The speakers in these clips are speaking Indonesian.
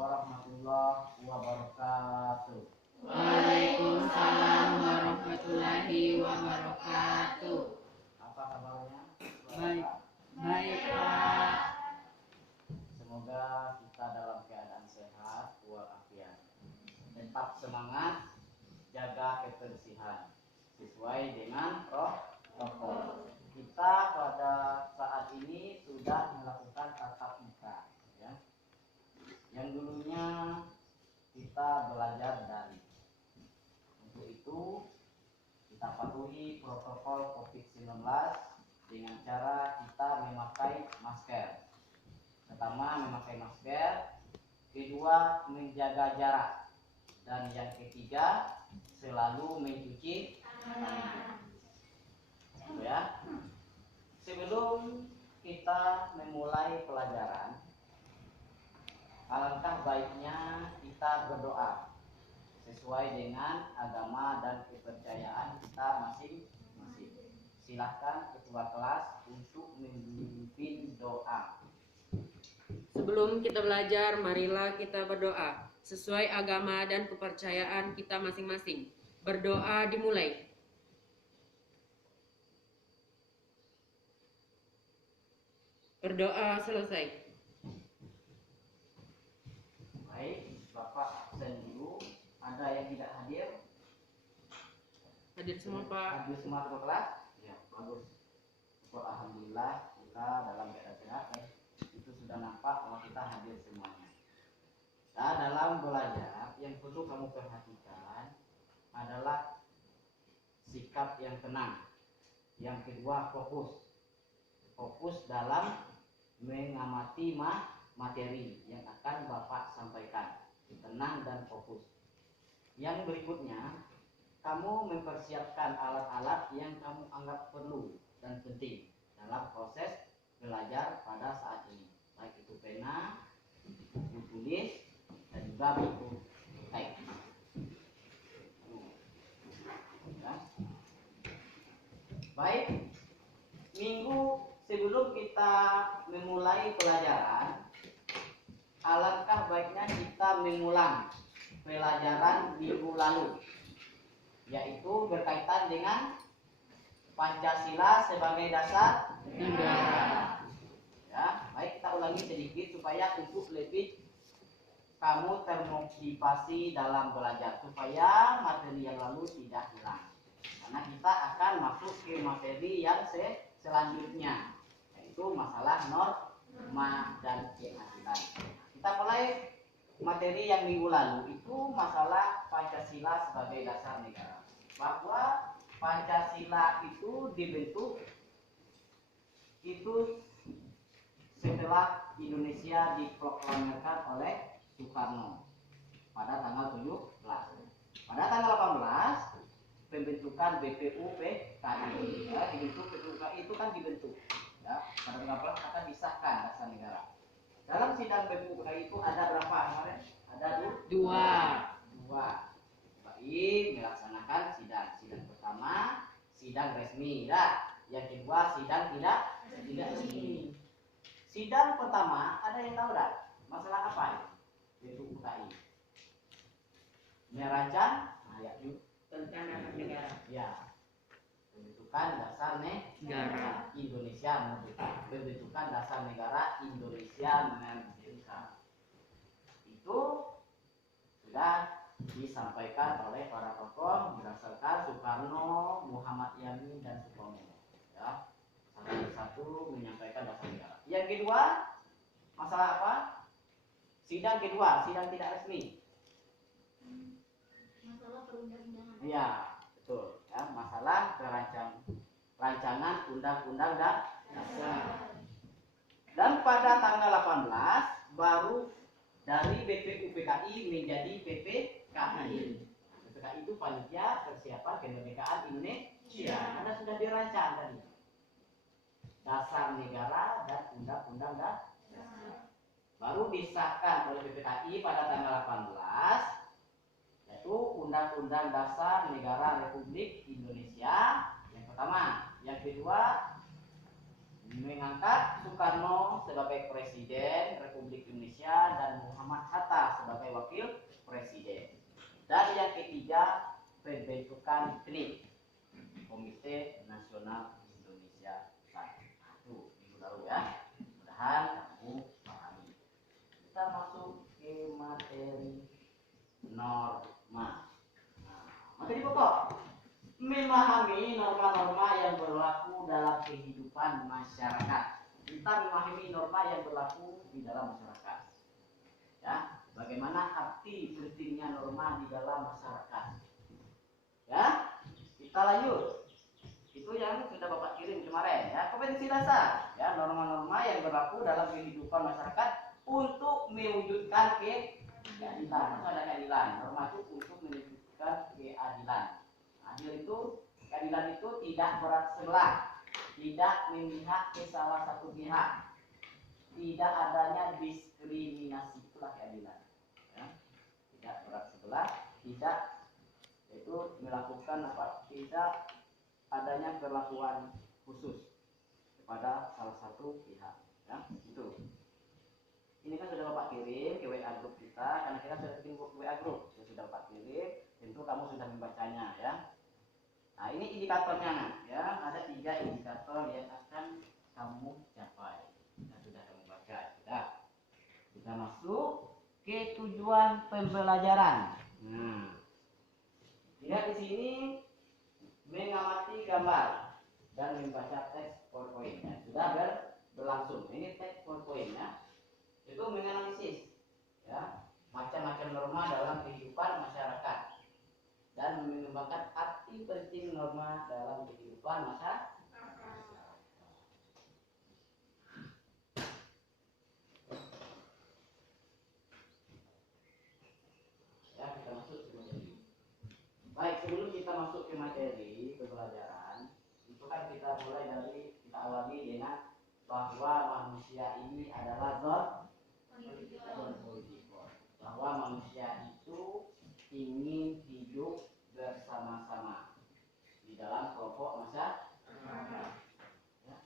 warahmatullahi wabarakatuh. Waalaikumsalam warahmatullahi wabarakatuh. Apa kabarnya? Baik, baik Pak. Semoga kita dalam keadaan sehat walafiat. Tetap semangat, jaga kebersihan sesuai dengan protokol. Kita pada saat ini sudah melakukan tatap muka, ya. Yang dulunya kita belajar daring. Untuk itu kita patuhi protokol COVID-19 dengan cara kita memakai masker. Pertama, memakai masker. Kedua, menjaga jarak. Dan yang ketiga, selalu mencuci tangan. Ya. Sebelum kita memulai pelajaran, alangkah baiknya kita berdoa sesuai dengan agama dan kepercayaan kita masing-masing. Silahkan ketua kelas untuk memimpin doa. Sebelum kita belajar, marilah kita berdoa sesuai agama dan kepercayaan kita masing-masing. Berdoa dimulai. Berdoa selesai. Baik, Bapak absen dulu. Ada yang tidak hadir? Hadir semua Pak. Hadir semua ketua kelas? Ya, bagus. Syukur alhamdulillah kita dalam keadaan sehat. Itu sudah nampak kalau kita hadir semuanya. Nah, dalam belajar yang perlu kamu perhatikan adalah sikap yang tenang. Yang kedua, fokus. Fokus dalam mengamati materi yang akan Bapak sampaikan. Tenang dan fokus. Yang berikutnya, kamu mempersiapkan alat-alat yang kamu anggap perlu dan penting dalam proses belajar pada saat ini. Baik itu pena, buku tulis, dan juga buku teks. Ya. Baik, minggu sebelum kita memulai pelajaran, alangkah baiknya kita mengulang pelajaran minggu lalu, yaitu berkaitan dengan Pancasila sebagai dasar negara. Ya, baik kita ulangi sedikit supaya untuk lebih kamu termotivasi dalam belajar, supaya materi yang lalu tidak hilang. Karena kita akan masuk ke materi yang selanjutnya, yaitu masalah norma dan keadilan. Kita mulai materi yang minggu lalu, itu masalah Pancasila sebagai dasar negara. Bahwa Pancasila itu dibentuk itu setelah Indonesia diproklamirkan oleh Soekarno pada tanggal 17. Pada tanggal 18 pembentukan BPUPKI. Ya, dibentuk BPUPKI itu kan dibentuk. Ya, pada tanggal 18 akan disahkan dasar negara. Dalam sidang BPUPKI itu ada berapa kemarin? Ada dua. Baik, melaksanakan sidang pertama, sidang resmi, ya. Yang kedua, sidang tidak resmi. Sidang pertama, ada yang tahu tak? Masalah apa ini? BPUPKI. Merancang, ya, tentang negara. Ya. Pembentukan dasar negara Indonesia Merdeka. Pembentukan dasar negara Indonesia Merdeka. Itu sudah disampaikan oleh para tokoh berdasarkan Soekarno, Muhammad Yamin, dan Sukarno. Ya, satu menyampaikan dasar negara. Yang kedua, masalah apa? Sidang kedua, sidang tidak resmi. Masalah perundang-undangan. Iya, betul. Ya, masalah rancangan undang-undang dasar. Dan pada tanggal 18 baru dari BPUPKI menjadi PPKI. PPKI itu panitia persiapan kemerdekaan Indonesia. Karena sudah dirancang tadi. Dasar negara dan undang-undang dasar. Baru disahkan oleh PPKI pada tanggal 18, yaitu Undang-Undang Dasar Negara Republik Indonesia yang pertama. Yang kedua, mengangkat Soekarno sebagai Presiden Republik Indonesia dan Muhammad Hatta pembentukan KNI, Komite Nasional Indonesia Satu. Minggu lalu ya. Mudah-mudahan kamu pahami. Kita masuk ke materi norma. Nah, materi pokok memahami norma-norma yang berlaku dalam kehidupan masyarakat. Kita memahami norma yang berlaku di dalam masyarakat. Ya, bagaimana arti pentingnya norma di dalam masyarakat. Ya, kita lanjut. Itu yang sudah Bapak kirim kemarin ya, kompetensi dasar. Ya, norma-norma yang berlaku dalam kehidupan masyarakat untuk mewujudkan keadilan. Ada keadilan. Norma itu untuk mewujudkan keadilan. Adil itu, keadilan itu tidak berat sebelah, tidak memihak ke salah satu pihak, tidak adanya diskriminasi, itulah keadilan. Ya. Tidak berat sebelah, tidak itu melakukan apa? Tidak adanya perlakuan khusus kepada salah satu pihak. Ya, itu. Ini kan sudah Bapak kirim ke WA group kita, karena kita sudah bikin WA group, sudah Bapak kirim, tentu kamu sudah membacanya ya. Nah, ini indikatornya ya, ada 3 indikator yang akan kamu capai. Nah, sudah kamu baca, sudah. Kita masuk ke tujuan pembelajaran. Nah, lihat di sini mengamati gambar dan membaca teks PowerPoint. Ya, sudah berlangsung. Ini teks PowerPoint ya. Itu menganalisis ya macam-macam norma dalam kehidupan masyarakat dan mengembangkan arti penting norma dalam kehidupan masyarakat. Ya, kita masuk ke materi. Baik, sebelum kita masuk ke materi pembelajaran, itu kan kita mulai dari kita awali dengan bahwa manusia ini adalah zon politik, bahwa manusia itu ingin hidup bersama-sama di dalam kelompok masyarakat. Ya.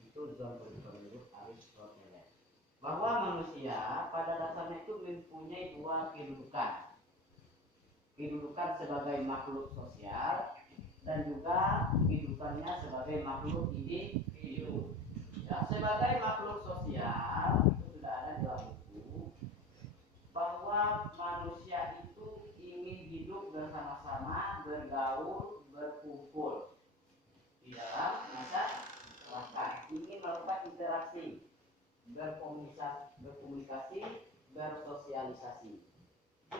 Itu zon politik menurut Aristoteles. Bahwa manusia pada dasarnya itu mempunyai 2 kedudukan. Kedudukan sebagai makhluk sosial dan juga kehidupannya sebagai makhluk individu. Ya, sebagai makhluk sosial itu sudah ada dalam buku bahwa manusia itu ingin hidup bersama-sama, bergaul, berkumpul di dalam masyarakat, ingin melakukan interaksi, berkomunikasi, bersosialisasi.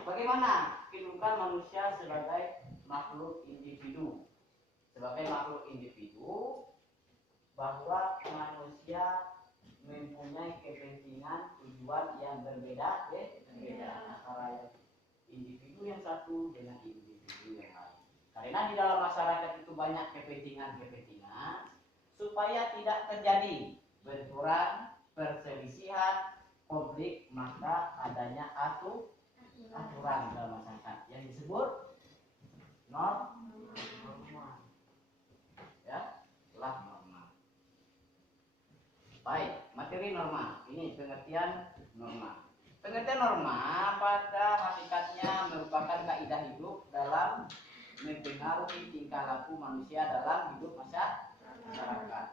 Bagaimana kehidupan manusia sebagai makhluk individu? Sebagai makhluk individu, bahwa manusia mempunyai kepentingan tujuan yang berbeda antara individu yang satu dengan individu yang lain. Karena di dalam masyarakat itu banyak kepentingan supaya tidak terjadi benturan, perselisihan, konflik, maka adanya aturan dalam masyarakat yang disebut norma. Ya, itulah norma. Baik, materi norma. Ini pengertian norma. Pengertian norma pada hakikatnya merupakan kaidah hidup dalam mempengaruhi tingkah laku manusia dalam hidup masyarakat.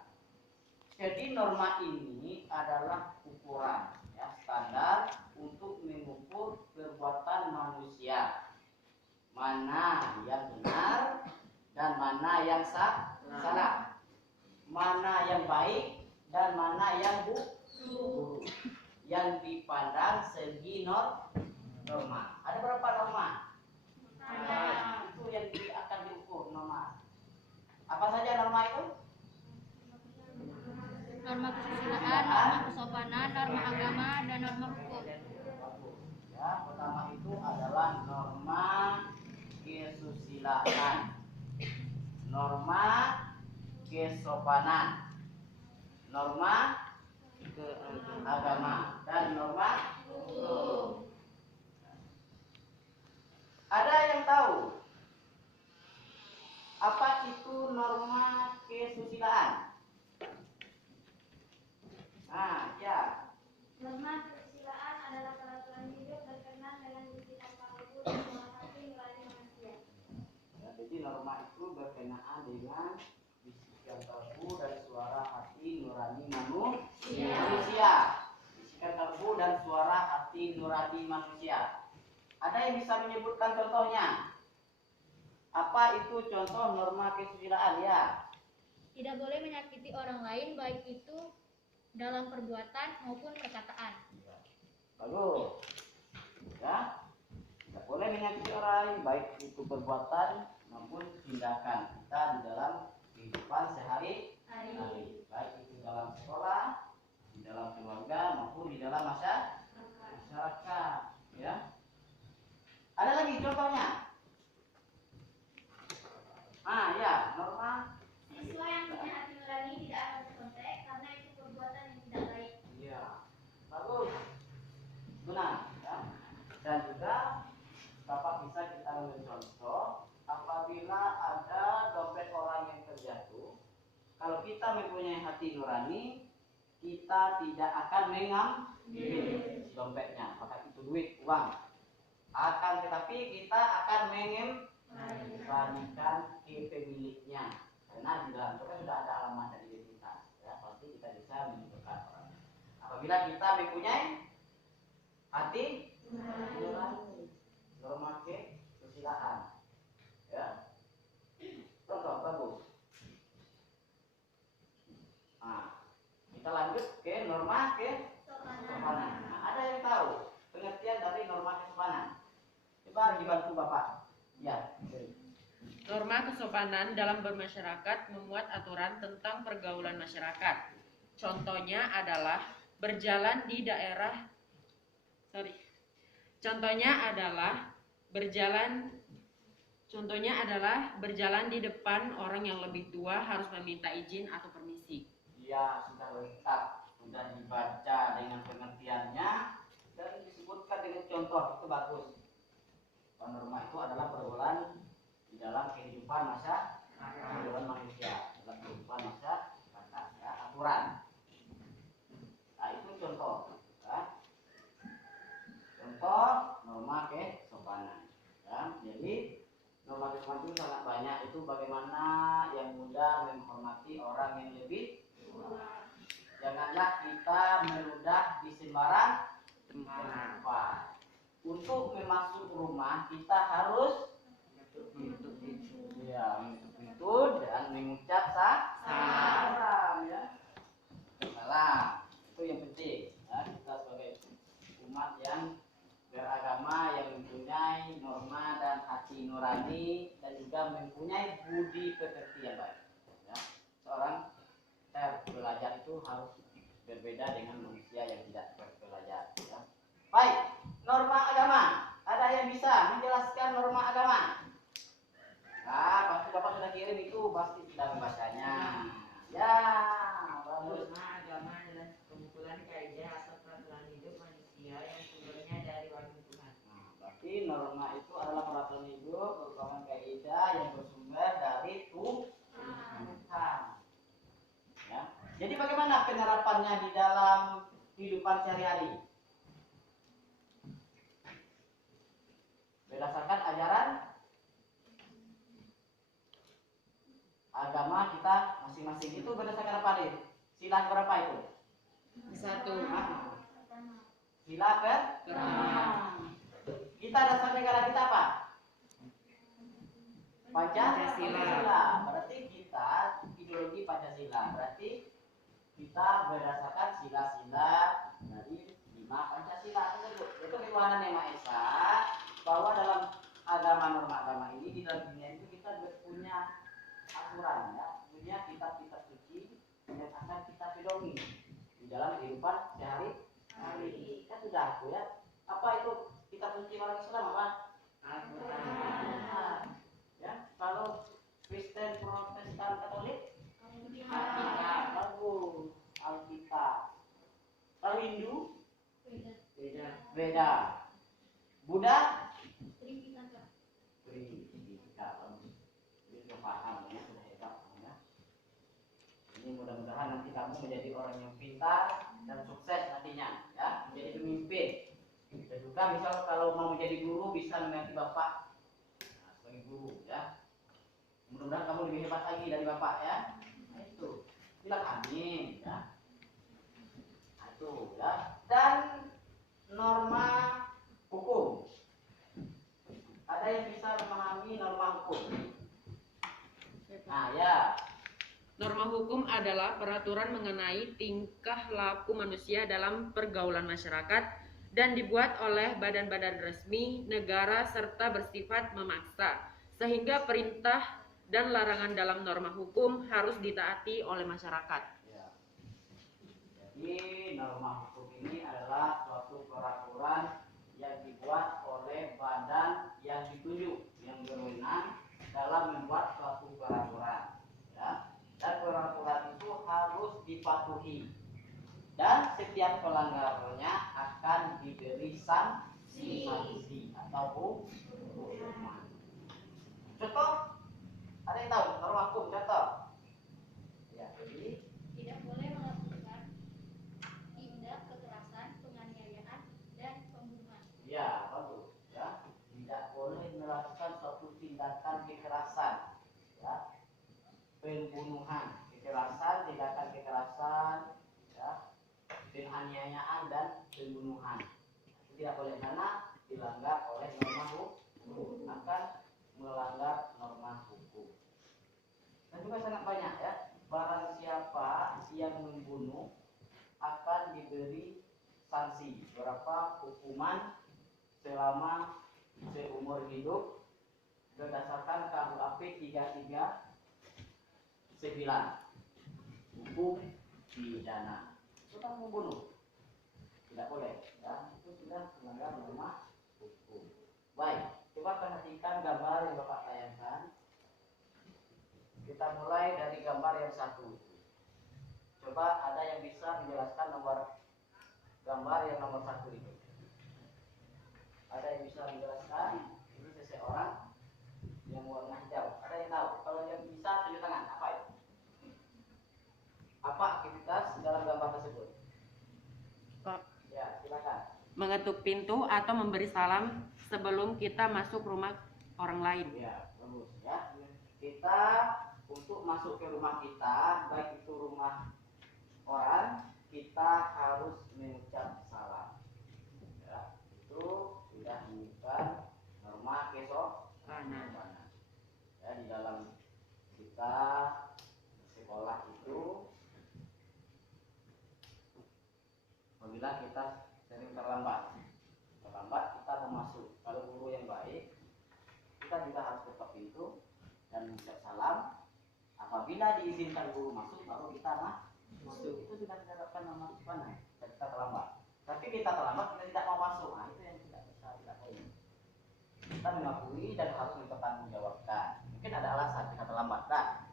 Jadi norma ini adalah ukuran ya, standar untuk mengukur perbuatan manusia. Mana yang benar dan mana yang salah. Mana yang baik dan mana yang buruk yang dipandang segi norma. Ada berapa norma? Itu yang akan diukur norma. Apa saja norma itu? Norma kesusilaan, norma kesopanan, norma agama, dan norma hukum. Ya, pertama itu adalah norma kesusilaan, norma kesopanan, norma agama, dan norma hukum. Ada yang tahu apa itu norma kesusilaan? Nah, ya. Norma kesusilaan adalah peraturan hidup berkenan dengan bukti tanpa hukum yang menghormati nilai manusia. Jadi norma itu berkenaan dengan bisikan kalbu dan suara hati nurani manusia. Bisikan kalbu dan suara hati nurani manusia. Ada yang bisa menyebutkan contohnya? Apa itu contoh norma kesusilaan ya? Tidak boleh menyakiti orang lain baik itu dalam perbuatan maupun perkataan. Bagus. Ya. Tidak boleh menyakiti orang lain baik itu perbuatan maupun tindakan kita di dalam kehidupan sehari-hari. Baik itu dalam sekolah, di dalam keluarga maupun di dalam masyarakat. Ya. Ada lagi contohnya? Ya, norma Siswa yang punya hati nurani tidak akan terkontek karena itu perbuatan yang tidak baik. iya, bagus, benar. Ya. Dan juga Bapak bisa kita ambil contoh apabila ada dompet orang yang terjatuh. Kalau kita mempunyai hati nurani, kita tidak akan mengambil dompetnya, maka itu duit, uang. Akan tetapi kita akan mengembalikan ke pemiliknya. Karena di dalam itu kan sudah ada alamat dan identitas, ya pasti kita bisa menentukan orangnya. Apabila kita mempunyai hati nurani, norma kesusilaan, ya. Contoh bagus. Kita lanjut ke norma kesopanan. Ada yang tahu pengertian dari norma kesopanan? Coba dibantu Bapak. Ya. Norma kesopanan dalam bermasyarakat memuat aturan tentang pergaulan masyarakat. Contohnya adalah berjalan di daerah berjalan di depan orang yang lebih tua harus meminta izin atau permisi. Ya, sudah lengkap, sudah dibaca dengan pengertiannya dan disebutkan dengan contoh, itu bagus. Norma itu adalah pergaulan di dalam kehidupan manusia, dalam kehidupan masyarakat, ya, aturan. Nah, itu contoh, ya. Contoh norma kesopanan. Ya. Jadi norma kesopanan itu sangat banyak. Itu bagaimana yang mudah menghormati orang yang lebih tua. Janganlah kita meludah di sembarang tempat. Untuk memasuki rumah kita harus menutup pintu dan mengucap salam, ya. Salam itu yang penting. Ya, kita sebagai umat yang beragama yang mempunyai norma dan hati nurani dan juga mempunyai budi pekerti yang baik. Ya. Seorang belajar itu harus berbeda dengan manusia yang tidak berbelajar. Ya. Baik, norma agama. Ada yang bisa menjelaskan norma agama? Pasti Bapak sudah kirim itu, pasti sudah membacanya. Ya, bagus. Norma agama adalah kumpulan kaidah atau peraturan hidup manusia yang sumbernya dari wahyu Tuhan. Berarti norma itu adalah peraturan hidup merupakan kaidah yang bersumber dari Tuhan. Ya. Jadi bagaimana penerapannya di dalam kehidupan sehari-hari? Berdasarkan ajaran agama kita masing-masing. Itu berdasarkan apa nih? Sila berapa itu? 1. Sila ke? Kita dasar negara kita apa? Pancasila. Berarti kita ideologi Pancasila. Berarti kita berdasarkan sila-sila dari 5 Pancasila tersebut. Itu ketuhanan yang Maha Esa. Bahwa dalam norma agama ini di dalam dunia itu kita punya aturan, ya, punya kitab-kitab suci yang akan kita pedomi di dalam kehidupan sehari-hari. Kan sudah aku, ya. Apa itu kitab suci orang Islam apa? Al-Quran. Ya, kalau Kristen, Protestan, Katolik, Alkitab. Bagus, Alkitab. Kalau Hindu, beda. Buddha, paham, ya, sudah hebat, ya. Ini mudah-mudahan nanti kamu menjadi orang yang pintar dan sukses nantinya, ya, menjadi pemimpin. Dan juga misal kalau mau menjadi guru bisa mengganti Bapak sebagai guru, ya. Mudah-mudahan kamu lebih hebat lagi dari bapak ya. Nah, itu bilang amin ya. Nah, itu ya. Dan norma hukum. Ada yang bisa memahami norma hukum? Nah ya. Norma hukum adalah peraturan mengenai tingkah laku manusia dalam pergaulan masyarakat dan dibuat oleh badan-badan resmi negara serta bersifat memaksa, sehingga perintah dan larangan dalam norma hukum harus ditaati oleh masyarakat. Ya. Jadi norma hukum ini adalah suatu peraturan yang dibuat oleh badan yang ditunjuk, yang berwenang dalam membuat suatu peraturan. Ya. Dan peraturan itu harus dipatuhi. Dan setiap pelanggarnya akan diberi sanksi atau hukuman. Contoh, ada yang tahu norma hukum contoh? Ya, jadi Tidak boleh melakukan tindak kekerasan, penganiayaan, dan pembunuhan. ya bagus ya. Tidak boleh melakukan suatu tindakan kekerasan, ya, pembunuhan, kekerasan, tindakan kekerasan, ya, penganiayaan dan pembunuhan. Itu tidak boleh karena dilanggar oleh norma hukum, akan melanggar norma hukum. Dan juga sangat banyak ya. Barang siapa yang membunuh akan diberi sanksi berapa hukuman selama seumur hidup berdasarkan KUHP 339 hukum pidana. Sudah membunuh tidak boleh ya, itu sudah melanggar norma hukum. Baik, coba perhatikan gambar yang Bapak tayangkan. Kita mulai dari gambar yang satu. Coba ada yang bisa menjelaskan nomor gambar yang nomor satu itu? Ada yang bisa menjelaskan? Ini seseorang yang warna hijau. Ada yang tahu? Kalau yang bisa tunjuk tangan. Apa itu? Apa aktivitas dalam gambar tersebut? Pak, Ya, silakan. mengetuk pintu atau memberi salam sebelum kita masuk rumah orang lain. Ya, bagus ya. Kita untuk masuk ke rumah kita, baik itu rumah orang, kita harus mengucap salam. Ya, itu sudah menunjukkan norma kesopanan. Ya, di dalam kita sekolah itu, apabila kita sering terlambat kita mau masuk. Kalau guru yang baik, kita juga harus ketok pintu dan mengucap salam. Apabila diizinkan guru masuk, baru kita masuk. Itu sudah diterapkan norma kesopanan. Kita terlambat. Tapi kita terlambat, kita tidak mau masuk. Nah, itu yang tidak boleh. Kita mengakui dan harus mempertanggungjawabkan. Mungkin ada alasan kita terlambat, kan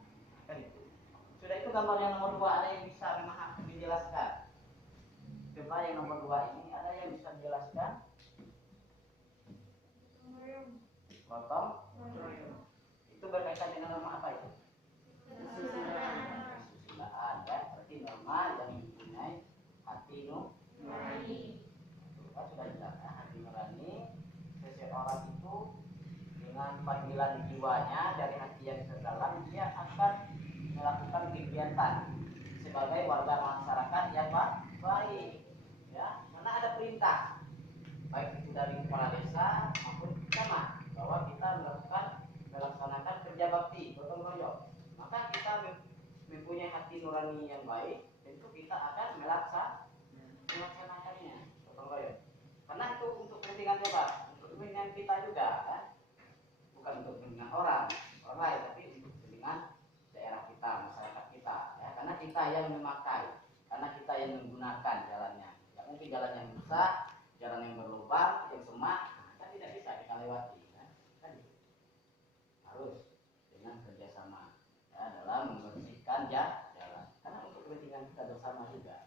itu. Sudah itu gambar yang nomor 2, ada yang bisa menjelaskan? Coba yang nomor 2 ini ada yang bisa menjelaskan? Potong? Itu berkaitan dengan norma apa itu? Kesusilaan ya, berarti norma yang mempunyai hati nurani. Kita sudah jelas ya, hati nurani. Seseorang itu dengan panggilan jiwanya dari hati yang terdalam, dia akan melakukan kegiatan sebagai warga masyarakat yang baik ya, karena ada perintah baik itu dari kepala desa maupun camat bahwa kita melaksanakan kerja bakti gotong royong. Maka kita mempunyai hati nurani yang baik, tentu kita akan melaksanakannya gotong royong. Karena itu untuk kepentingan siapa? Untuk kepentingan kita juga kan? Bukan untuk kepentingan orang lain, tapi untuk kepentingan daerah kita, masyarakat kita ya. Karena kita yang memakai, karena kita yang menggunakan jalannya. Tidak mungkin jalan yang rusak, jalan yang berlubang, yang semak, kan tidak bisa kita lewati kan gitu. Harus dengan kerjasama ya, dalam membersihkan jalan, karena untuk kepentingan kita bersama juga.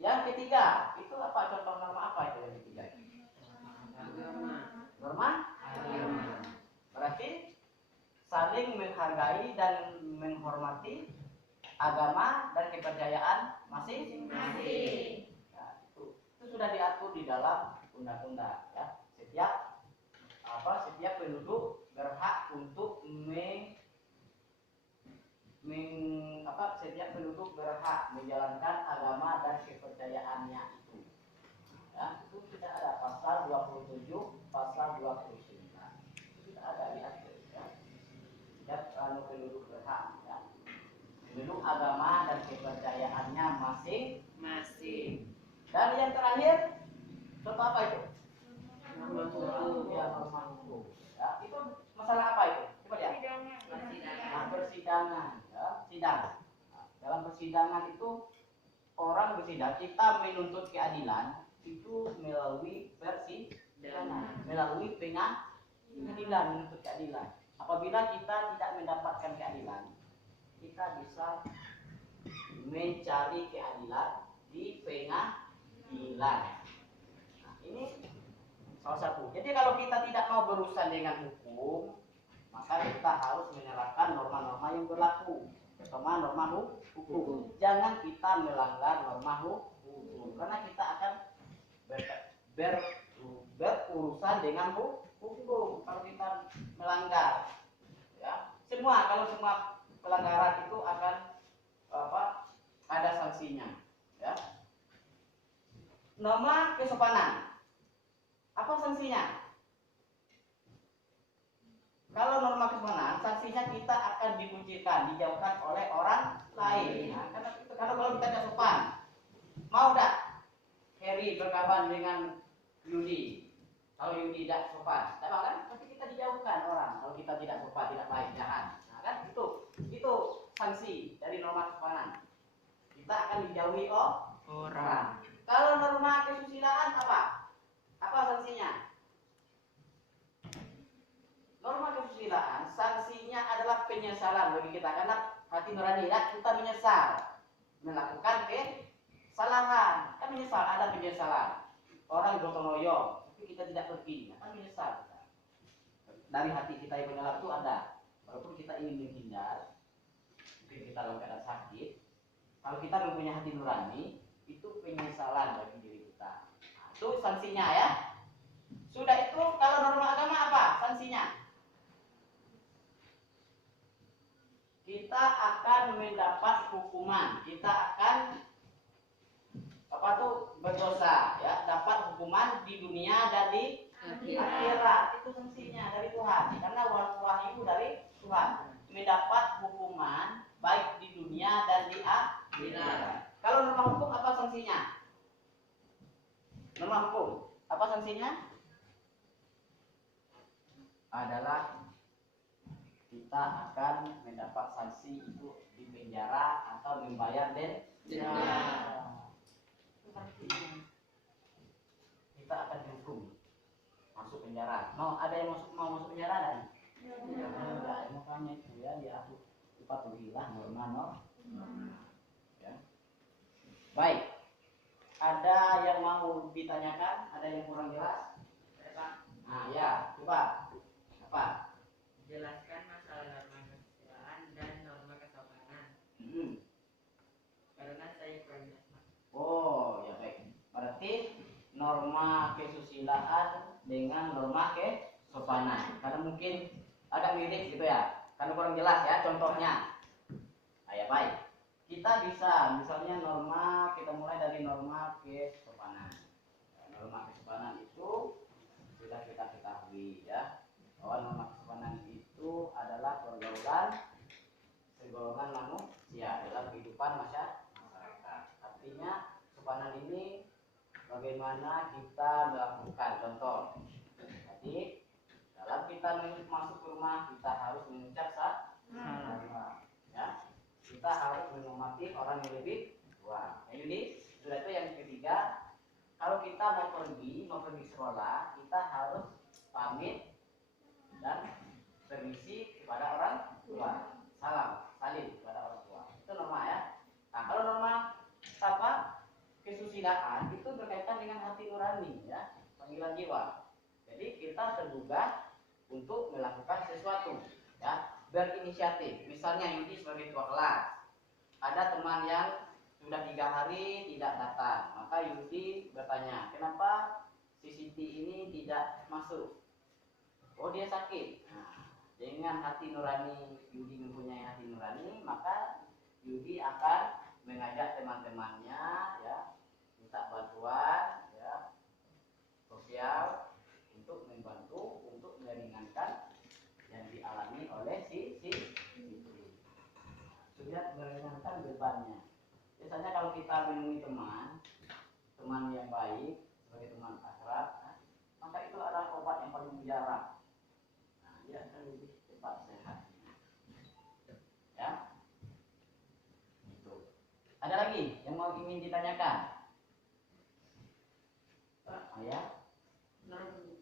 Yang ketiga, itu apa contoh norma apa itu yang ketiga? Norma agama. Berarti saling menghargai dan menghormati agama dan kepercayaan masing-masing. Nah, itu sudah diatur di dalam undang-undang ya. Setiap penduduk berhak untuk setiap penduduk berhak menjalankan agama dan kepercayaannya itu. Ya, itu tidak ada pasal 27, pasal 29. Itu tidak ada diatur ya. Setiap penduduk berhak ya. Penduduk agama dan kepercayaannya masing-masing. Dan yang terakhir, contoh apa itu? Norma hukum. Ya, norma hukum. Ya, itu masalah apa itu? Coba lihat. Nah, persidangan, ya, sidang. Nah, dalam persidangan itu orang bersidang, kita menuntut keadilan itu melalui persidangan, melalui pengadilan menuntut keadilan. Apabila kita tidak mendapatkan keadilan, kita bisa mencari keadilan di pengadilan. Nah, ini salah satu. Jadi kalau kita tidak mau berurusan dengan hukum, maka kita harus menerapkan norma-norma yang berlaku, terutama norma hukum. Jangan kita melanggar norma hukum, karena kita akan berurusan dengan hukum. Kalau kita melanggar, ya kalau semua pelanggaran itu akan ada sanksinya. Ya. Norma kesopanan, apa sanksinya? Kalau norma kesopanan, sanksinya kita akan dikucilkan, dijauhkan oleh orang lain. Nah, kalau kita tidak sopan, mau tak Heri berkawan dengan Yudi? Kalau Yudi tidak sopan, tidak mau kan? Tapi kita dijauhkan orang. Kalau kita tidak sopan, tidak baik, jahat. Nah, kan itu sanksi dari norma kesopanan. Kita akan dijauhi orang. Kalau norma kesusilaan apa? Apa sanksinya? Norma kesusilaan sanksinya adalah penyesalan bagi kita, karena hati nurani kita menyesal melakukan kesalahan, kan menyesal, ada penyesalan. Orang gotong royong tapi kita tidak pergi, kan menyesal kita. Dari hati kita yang menyesal itu ada, walaupun kita ingin menghindar, mungkin kita dalam keadaan sakit. Kalau kita mempunyai hati nurani, itu penyesalan bagi diri kita. Nah, itu sanksinya ya. Sudah itu, kalau norma agama apa sanksinya? Kita akan mendapat hukuman, kita akan berdosa ya, dapat hukuman di dunia dan di akhirat. Itu sanksinya dari Tuhan, karena wahyu dari Tuhan, mendapat hukuman baik di dunia dan di akhirat. Kalau norma hukum apa sanksinya? Norma hukum apa sanksinya? Adalah kita akan mendapat sanksi itu di penjara atau membayar denda. Kita akan dihukum masuk penjara. Ada yang mau masuk penjara dan? Enggak, makanya itu ya diatur dipatuhilah norma. Ya. Baik. Ada yang mau ditanyakan? Ada yang kurang jelas? Nah, ya, coba. Apa? Jelaskan masalah norma kesusilaan dan norma kesopanan. Karena saya kurang jelas. Oh, ya baik. Berarti norma kesusilaan dengan norma kesopanan. Karena mungkin agak mirip gitu ya. Karena kurang jelas ya contohnya. Nah, ya baik. Kita bisa misalnya kita mulai dari norma kesopanan. Norma kesopanan itu sudah kita ketahui ya. Bahwa norma kesopanan itu adalah segolongan manusia dalam kehidupan masyarakat. Artinya kesopanan ini bagaimana kita melakukan. Contoh, jadi dalam kita masuk ke rumah kita harus mengucap salam, ya. Kita harus menghormati orang yang lebih tua. Jadi sudah itu yang ketiga. Kalau kita mau pergi sekolah, kita harus pamit dan permisi kepada orang tua, salim kepada orang tua. Itu norma ya. Nah, kalau norma kesusilaan itu berkaitan dengan hati nurani ya, panggilan jiwa. Jadi kita tergugah untuk melakukan sesuatu ya, berinisiatif. Misalnya Yudi sebagai ketua kelas, ada teman yang sudah 3 hari tidak datang, maka Yudi bertanya, kenapa si Siti ini tidak masuk? Oh, dia sakit. Nah, dengan hati nurani, Yudi mempunyai hati nurani, maka Yudi akan mengajak teman-temannya, ya, minta bantuan, ya, sosial untuk membantu, untuk meringankan yang dialami oleh si itu. Sudah meringankan bebannya. Biasanya kalau kita menemui teman yang baik, sebagai teman akrab, maka itu adalah obat yang paling mujarab. Nah, dia akan lebih cepat sehat. Ya, itu. Ada lagi yang mau ingin ditanyakan? Ya.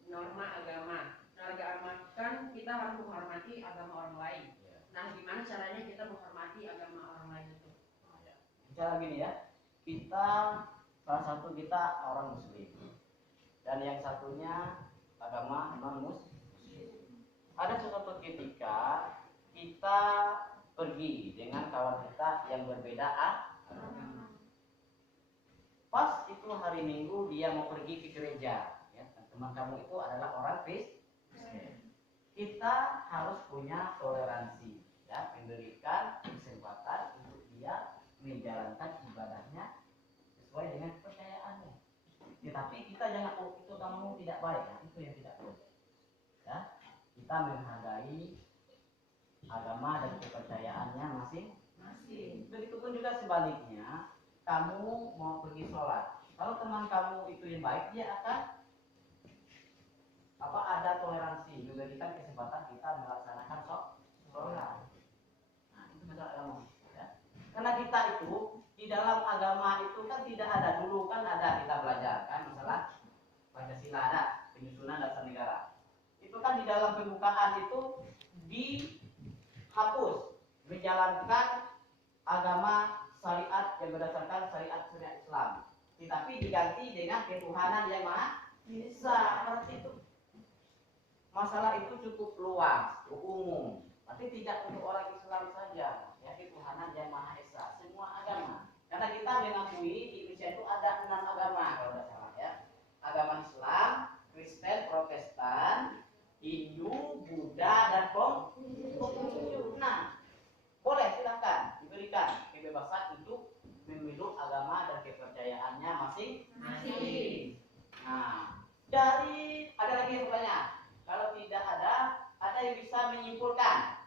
Norma agama. Agama kan kita harus menghormati agama orang lain. Nah, gimana caranya kita menghormati agama orang lain itu? Cara gini ya, kita salah satu kita orang Muslim dan yang satunya agama non Muslim. Ada suatu ketika kita pergi dengan kawan kita yang berbeda agama. Pas itu hari Minggu dia mau pergi ke gereja, ya, teman kamu itu adalah orang Kristen. Kita harus punya toleransi, ya, memberikan kesempatan untuk dia menjalankan ibadahnya sesuai dengan kepercayaannya. Tetapi kita jangan, oh itu kamu tidak baik, nah, itu yang tidak boleh. Ya, kita menghargai agama dan kepercayaannya masing-masing. Begitupun juga sebaliknya, kamu mau pergi sholat. Kalau teman kamu itu yang baik, dia akan ada toleransi, memberikan kesempatan kita melaksanakan sholat. Nah, itu masalah agama. Karena kita itu di dalam agama itu kan tidak ada, dulu kan ada kita belajar kan misalnya Pancasila ada, penyusunan dasar negara. Itu kan di dalam pembukaan itu dihapus menjalankan agama syariat yang berdasarkan syariat Islam. Tetapi diganti dengan ketuhanan yang Maha Esa. Berarti itu masalah itu cukup luas, umum. Tapi tidak untuk orang Islam saja, ya, ketuhanan yang Maha Esa, semua agama. Karena kita mengakui di Indonesia itu ada 6 agama kalau tidak salah, ya. Agama Islam, Kristen, Protestan, Hindu, Buddha, dan Konghucu. Nah, boleh silakan diberikan kebebasan untuk memeluk agama dan kepercayaannya masing-masing. Nah, dari ada lagi yang bertanya. Kalau tidak ada yang bisa menyimpulkan.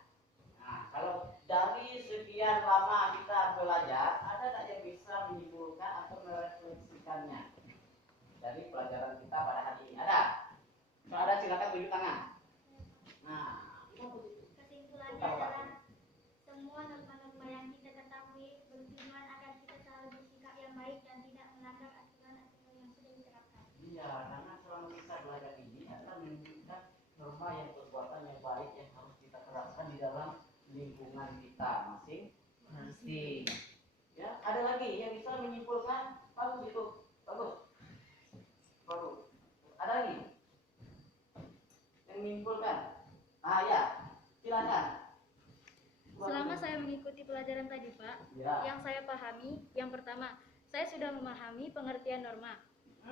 Nah, kalau dari sekian lama kita belajar, ada tak yang bisa menyimpulkan atau merefleksikannya dari pelajaran kita pada hari ini? Ada? Kalau ada silakan tunjuk tangan. Nah, kesimpulannya adalah semua norma-norma yang kita ketahui bertujuan agar kita selalu bersikap yang baik dan tidak melanggar aturan-aturan yang sudah diterapkan. Iya, karena selama kita belajar ini akan menunjukkan norma yang perbuatan yang baik yang harus kita terapkan di dalam lingkungan kita masing-masing. Ya, ada lagi yang bisa menyimpulkan? Bagus itu, bagus. Baru. Ada lagi yang menyimpulkan? Ah ya, silakan. Selama saya mengikuti pelajaran tadi, Pak, Ya. yang saya pahami, yang pertama, saya sudah memahami pengertian norma,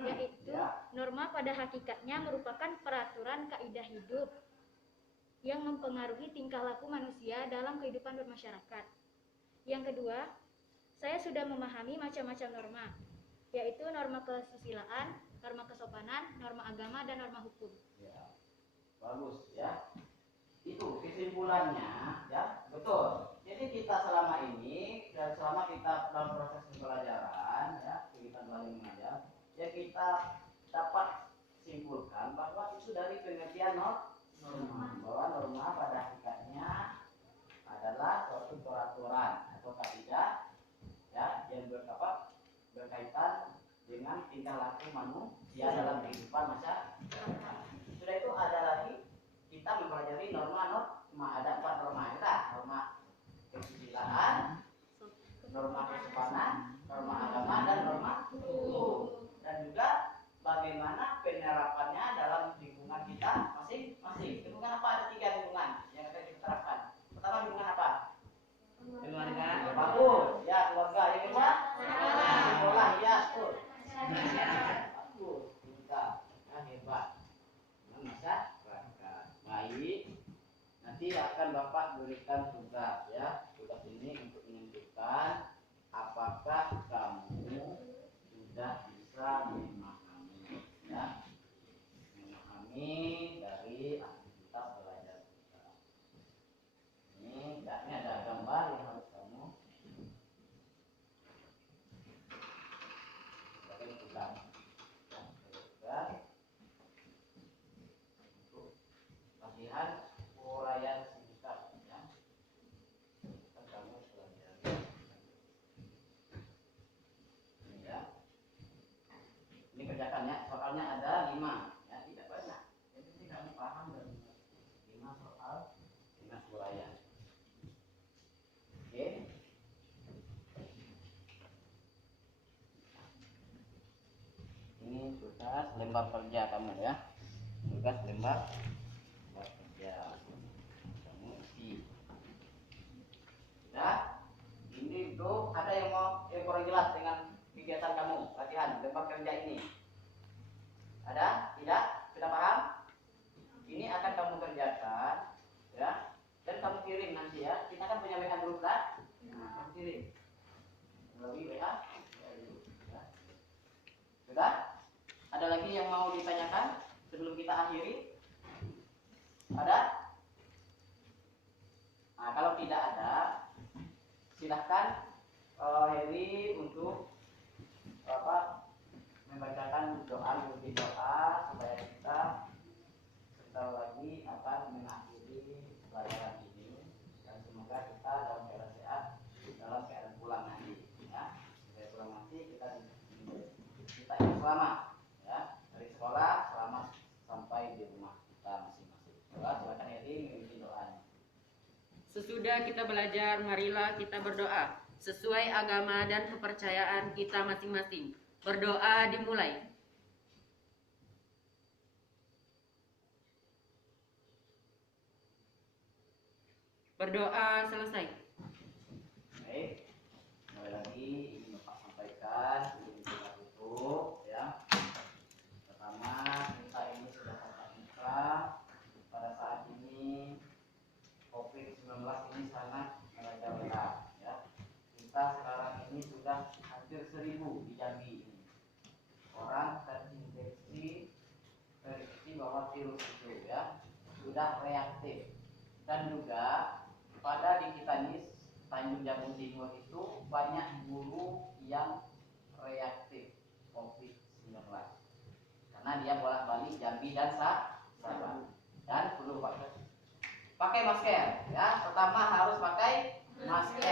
yaitu norma pada hakikatnya merupakan peraturan kaidah hidup yang mempengaruhi tingkah laku manusia dalam kehidupan bermasyarakat. Yang kedua, saya sudah memahami macam-macam norma, yaitu norma kesusilaan, norma kesopanan, norma agama, dan norma hukum. Ya. Bagus ya. Itu kesimpulannya, ya, betul. Jadi kita selama ini dan selama kita dalam proses pembelajaran, ya, kita belajar mengajar, ya kita dapat simpulkan bahwa itu dari pengertian norma, bahwa norma pada hakikatnya adalah suatu peraturan atau kaidah, ya, yang berkaitan dengan tingkah laku manusia dalam kehidupan masyarakat. Sudah itu ada lagi kita mempelajari norma ada 4 norma, ya, norma kesusilaan, norma kesopanan, norma agama, dan norma hukum, dan juga bagaimana penerapannya dalam lingkungan kita masing-masing. Lingkungan apa? Ada 3 lingkungan yang akan kita terapkan. Pertama, lingkungan apa? Keluarga. Bagus. Ya, keluarga. Yang kedua, sekolah. Ya, betul. Bagus. Pintar. Ya, hebat. akan Bapak berikan tugas ya. Tugas ini untuk menentukan apakah kamu sudah bisa memahami ya, memahami dari aktivitas belajar kita. Ini ada gambar yang harus kamu tentukan. Untuk latihan uraian singkat ya. Kan kamu belajar ini ya. Ini kerjakan ya. Soalnya ada 5 ya, tidak banyak. Jadi kamu paham dan 5 soal dengan uraian. Oke. Ini tugas lembar kerja kamu ya. Tugas lembar kerja kamu isi. Ya, ini tuh ada yang mau kurang jelas dengan kegiatan kamu latihan lembar kerja ini? Ada? Tidak? Sudah paham? Ini akan kamu kerjakan ya, dan kamu kirim nanti ya. Kita kan punya WA grup kan? Nah, kamu kirim melalui WA. Ya. Sudah? Ada lagi yang mau ditanyakan sebelum kita akhiri? Ada? Nah, kalau tidak ada, silahkan Heri untuk membacakan doa supaya kita sebentar lagi akan mengakhiri pelajaran ini, dan semoga kita dalam keadaan sehat, dalam keadaan pulang nanti ya. Supaya pulang nanti kita yang selamat ya, dari sekolah selamat sampai di rumah kita masing-masing. Silakan Heri memimpin doanya. Sesudah kita belajar, marilah kita berdoa sesuai agama dan kepercayaan kita masing-masing. Berdoa dimulai. Berdoa selesai. Baik, mulai lagi ingin Bapak sampaikan sebelum kita tutup ya. Pertama, kita ini sudah tatap muka. Pada saat ini COVID-19 ini sangat merajalela ya. Kita sekarang ini sudah hampir 1000 di Jambi ini. Orang terinfeksi bahwa virus itu ya sudah reaktif, dan juga pada di kita ini Tanjung Jabung Timur itu banyak guru yang reaktif COVID-19 karena dia bolak-balik Jambi dan Sabah, dan perlu pakai masker ya. Pertama harus pakai masker